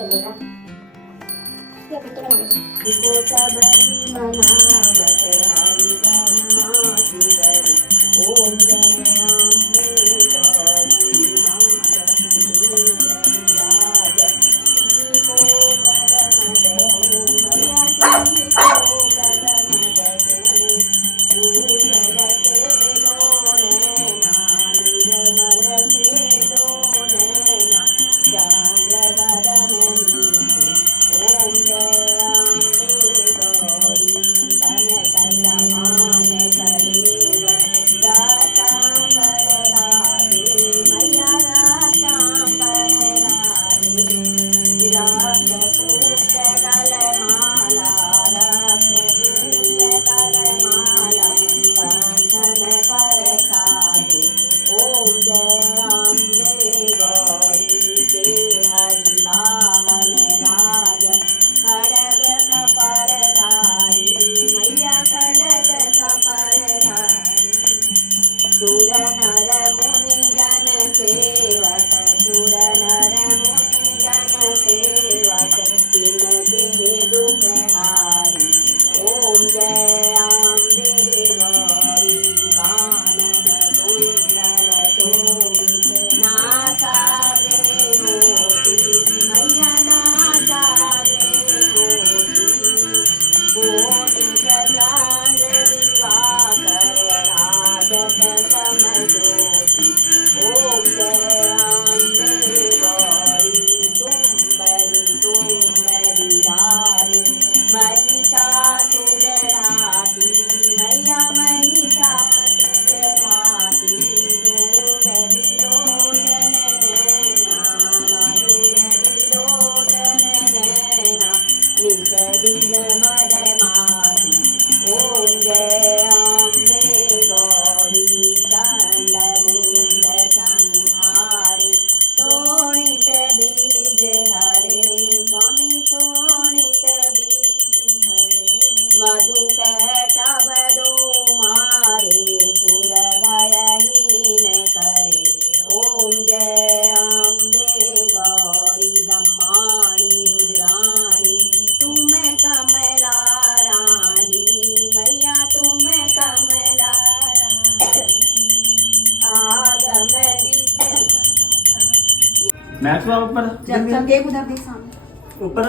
चलेगा। ये पट्टी बना लो। को सबरी मनावत हरि ब्रह्मा शिवरी ओम जय अम्बे गौरी माधवी राज को प्रदमद मैया को प्रदमद निर्मल से दो नैना निर्मल से दो नैना चांद्रवदन ओम जय अम्बे गौरी सनत समान कलेव दाता पर राधे मैया दाता पर राधे विराट पुष्ट कलमाला रक्त पुष्ट कलमाला कंठन पर साधे ओम जय अम्बे गौरी के हरि वाहन राज खड़ग कपरधारी मैया खड़ग कपरधारी सुर नर मुनि जन सेवक सुर नर मुनि जन सेवक तिनके दुख हारी ओम जय अम्बे गौरी कानन कुंडल शोभित नासाग्रे मोती मैया नासाग्रे मोती कोटि चंद्र दिवाकर राजत समज्योति ओम जय अम्बे गौरी सुंबरी सुंबरी धारी महिषासुर राती मैया महिषासुर राती दूर विलोचन नैना मधुर विलोचन नैना निज दिन मदमाती ओम जय अम्बे गौरी चंड मुंड संहारे शोणित बीज हरे स्वामी शोणित बीज हरे मधु कैटभ दो मारे सुर भयहीन करे ओम जय अम्बे गौरी ब्रह्माणी रुद्राणी तुम कमला रानी मैया तुम कमला रानी आगमनी मैच हुआ ऊपर चल देख उधर देख सामने ऊपर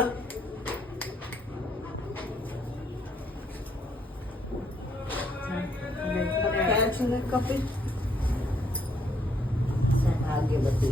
कपिल सौभाग्यवती